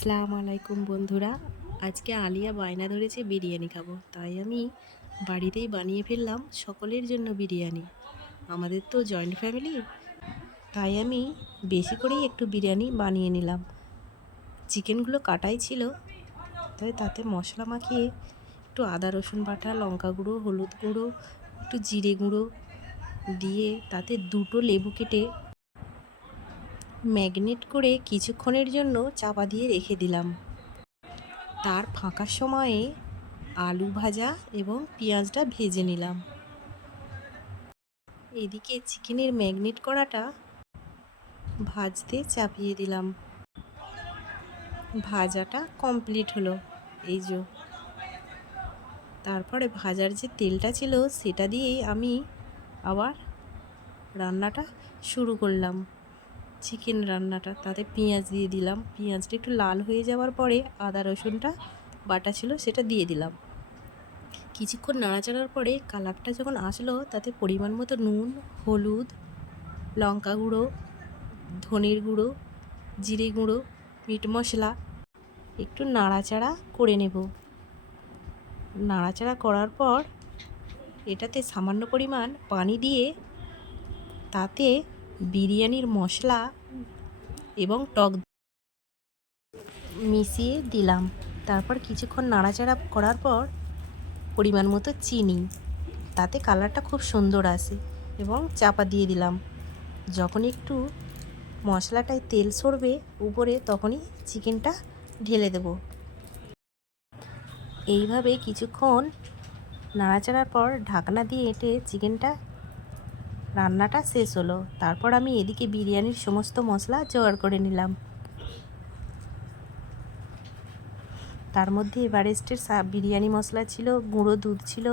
আসসালামু আলাইকুম বন্ধুরা। আজকে আলিয়া বায়না ধরেছে বিরিয়ানি খাব। তাই আমি বাড়িতেই বানিয়ে ফেললাম সকলের জন্য বিরিয়ানি। আমাদের তো জয়েন্ট ফ্যামিলি তাই আমি বেশি করেই একটু বিরিয়ানি বানিয়ে নিলাম। চিকেনগুলো কাটাই ছিল। তাই তাতে মশলা মাখিয়ে একটু আদা, রসুন বাটা, লঙ্কা গুঁড়ো, হলুদ গুঁড়ো, একটু জিরে গুঁড়ো দিয়ে তাতে দুটো লেবু কেটে ম্যাগনেট করে কিছুক্ষণের জন্য চাপা দিয়ে রেখে দিলাম। তার ফাঁকা সময়ে আলু ভাজা এবং পেঁয়াজটা ভেজে নিলাম। এদিকে চিকেনের ম্যাগনেট করাটা ভাজতে চাপিয়ে দিলাম। ভাজাটা কমপ্লিট হলো, এই যে। তারপরে ভাজার যে তেলটা ছিল, সেটা দিয়েই আমি আবার রান্নাটা শুরু করলাম। চিকেন রান্নাটা, তাতে পেঁয়াজ দিয়ে দিলাম। পেঁয়াজটা একটু লাল হয়ে যাওয়ার পরে আদা, রসুনটা, বাটা ছিল সেটা দিয়ে দিলাম। কিছুক্ষণ নাড়াচাড়ার পরে কালারটা যখন আসলো, তাতে পরিমাণ মতো নুন, হলুদ, লঙ্কা গুঁড়ো, ধনের গুঁড়ো, জিরে গুঁড়ো, মিট মশলা একটু নাড়াচাড়া করে নেব। নাড়াচাড়া করার পর এটাতে সামান্য পরিমাণ পানি দিয়ে তাতে বিরিয়ানির মশলা এবং টক মিশিয়ে দিলাম। তারপর কিছুক্ষণ নাড়াচাড়া করার পর পরিমাণ মতো চিনি। তাতে কালারটা খুব সুন্দর আসে এবং চাপা দিয়ে দিলাম। যখন একটু মশলাটায় তেল সরবে উপরে, তখনই চিকেনটা ঢেলে দেব। এইভাবে কিছুক্ষণ নাড়াচাড়ার পর ঢাকনা দিয়ে এঁটে চিকেনটা রান্নাটা শেষ হলো। তারপর আমি এদিকে বিরিয়ানির সমস্ত মশলা জোগাড় করে নিলাম। তার মধ্যে এভারেস্টের বিরিয়ানি মশলা ছিল, গুঁড়ো দুধ ছিল,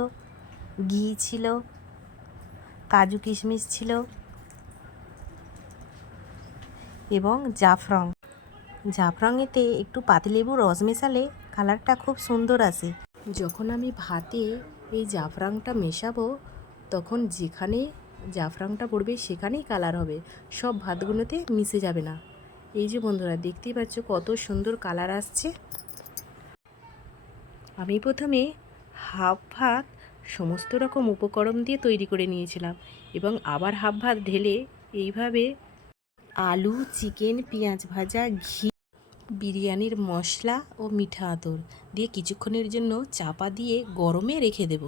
ঘি ছিল, কাজু কিশমিশ ছিল এবং জাফরং। জাফরংয়েতে একটু পাতিলেবু রস মেশালে কালারটা খুব সুন্দর আসে। যখন আমি ভাতে এই জাফরাংটা মেশাবো, তখন যেখানে জাফরাংটা পড়বে, সেখানেই কালার হবে। সব ভাতগুলোতে মিশে যাবে না। এই যে বন্ধুরা, দেখতেই পাচ্ছ কত সুন্দর কালার আসছে। আমি প্রথমে হাফ ভাত সমস্ত রকম উপকরণ দিয়ে তৈরি করে নিয়েছিলাম এবং আবার হাফ ভাত ঢেলে এইভাবে আলু, চিকেন, পেঁয়াজ ভাজা, ঘি, বিরিয়ানির মশলা ও মিঠা আতর দিয়ে কিছুক্ষণের জন্য চাপা দিয়ে গরমে রেখে দেব।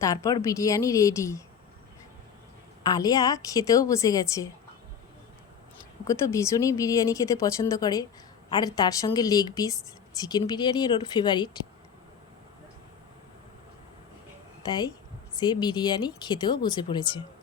তারপর বিরিয়ানি রেডি। আলেয়া খেতেও বসে গেছে। ওকে তো ভীষণই বিরিয়ানি খেতে পছন্দ করে। আর তার সঙ্গে লেগ পিস, চিকেন বিরিয়ানি এর ওর ফেভারিট তাই সে বিরিয়ানি খেতেও বসে পড়েছে।